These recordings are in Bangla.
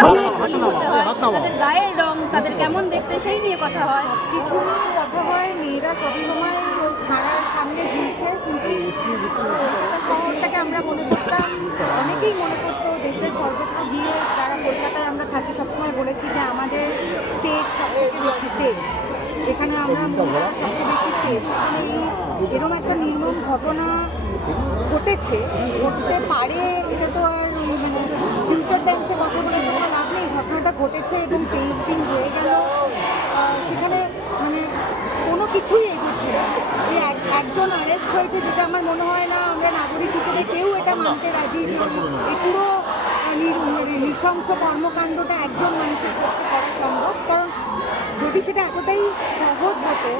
কি করতে হয়, তাদের গায়ের রং, তাদের কেমন দেখতে, সেই নিয়ে কথা হয়। কিছু নিয়ে কথা হয়। মেয়েরা সবসময় ওই খাড়ার সামনে ঝুলছে, কিন্তু কলকাতা শহরটাকে আমরা মনে করতাম, অনেকেই মনে করতো দেশের সর্বত্র গিয়ে যারা কলকাতায় আমরা থাকি সবসময় বলেছি যে আমাদের স্টেট সবথেকে বেশি সেফ, এখানে আমরা মহিলারা সবচেয়ে বেশি সেফ। সেখানে এরকম একটা নির্মম ঘটনা ঘটেছে, ঘটতে পারে, এটা তো আর মানে ফিউচার টেন্সে কথা বলে তো কোনো লাভ নেই। ঘটনাটা ঘটেছে এবং 23 দিন হয়ে গেল, সেখানে মানে কোনো কিছুই এগোচ্ছে না। একজন অ্যারেস্ট হয়েছে, যেটা আমার মনে হয় না আমরা নাগরিক হিসেবে কেউ এটা মানতে রাজি যে এই পুরো মানে নৃশংস কর্মকাণ্ডটা একজন মানুষের পক্ষে করা সম্ভব। কারণ যদি সেটা এতটাই সহজ হতো,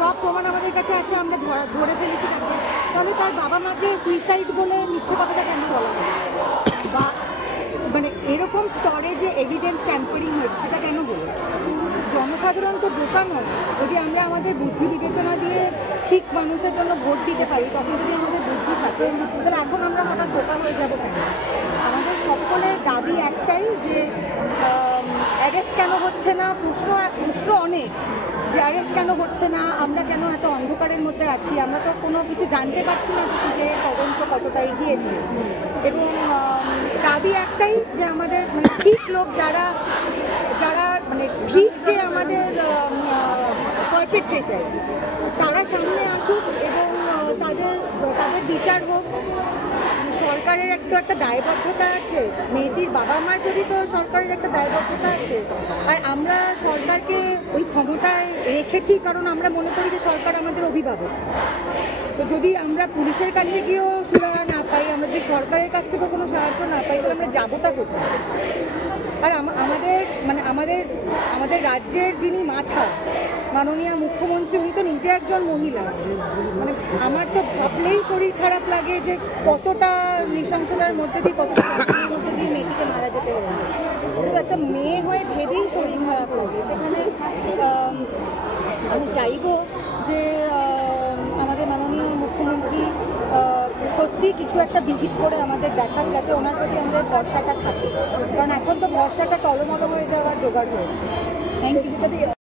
সব প্রমাণ আমাদের কাছে আছে, আমরা ধরে ফেলেছি তাকে, তাহলে তার বাবা মাকে সুইসাইড বলে মিথ্যে কথাটা কেন বলা হবে? বা মানে এরকম স্তরে যে এভিডেন্স ট্যাম্পারিং হয়েছে সেটা কেন বলে? জনসাধারণ তো বোকা নয়। যদি আমরা আমাদের বুদ্ধি বিবেচনা দিয়ে ঠিক মানুষের জন্য ভোট দিতে পারি, তখন যদি আমাদের বুদ্ধি থাকে, তাহলে এখন আমরা হঠাৎ বোকা হয়ে যাবো কেন? আমাদের সকলের দাবি একটাই যে অ্যারেস্ট কেন হচ্ছে না, প্রশ্ন অনেক, যে অ্যারেস্ট কেন হচ্ছে না, আমরা কেন এত অন্ধকারের মধ্যে আছি, আমরা তো কোনো কিছু জানতে পারছি না যে সিবিআই তদন্ত কতটা এগিয়েছে। এবং দাবি একটাই যে আমাদের মানে ঠিক লোক যারা মানে ঠিক যে আমাদের পারপেট্রেটর, তারা সামনে আসুক এবং তাদের বিচার হোক। সরকারের একটা দায়বদ্ধতা আছে, মেয়েটির বাবা মার প্রতি তো সরকারের একটা দায়বদ্ধতা আছে। আর আমরা সরকারকে ওই ক্ষমতায় রেখেছি কারণ আমরা মনে করি যে সরকার আমাদের অভিভাবক। তো যদি আমরা পুলিশের কাছে গিয়েও সুরাহা না পাই, আমরা যদি সরকারের কাছ থেকেও কোনো সাহায্য না পাই, তাহলে আমরা যাবোটা কোথায়? আর আমাদের রাজ্যের যিনি মাথা, মাননীয় মুখ্যমন্ত্রী, উনি তো নিজে একজন মহিলা। মানে আমার তো ভাবলেই শরীর খারাপ লাগে যে কতটা নৃশংসতার মধ্যে দিয়ে, কতটা ঘটনার মধ্যে দিয়ে মেয়েটিকে মারা যেতে হয়েছে। কিন্তু একটা মেয়ে হয়ে ভেবেই শরীর খারাপ লাগে। সেখানে আমি চাইবো যে আমাদের মাননীয় মুখ্যমন্ত্রী সত্যি কিছু একটা বিহিত করে আমাদের দেখার, যাতে ওনার প্রতি আমাদের ভরসাটা থাকে। কারণ এখন তো ভরসাটা টলমল হয়ে যাওয়ার জোগাড় হয়েছে। Thank you.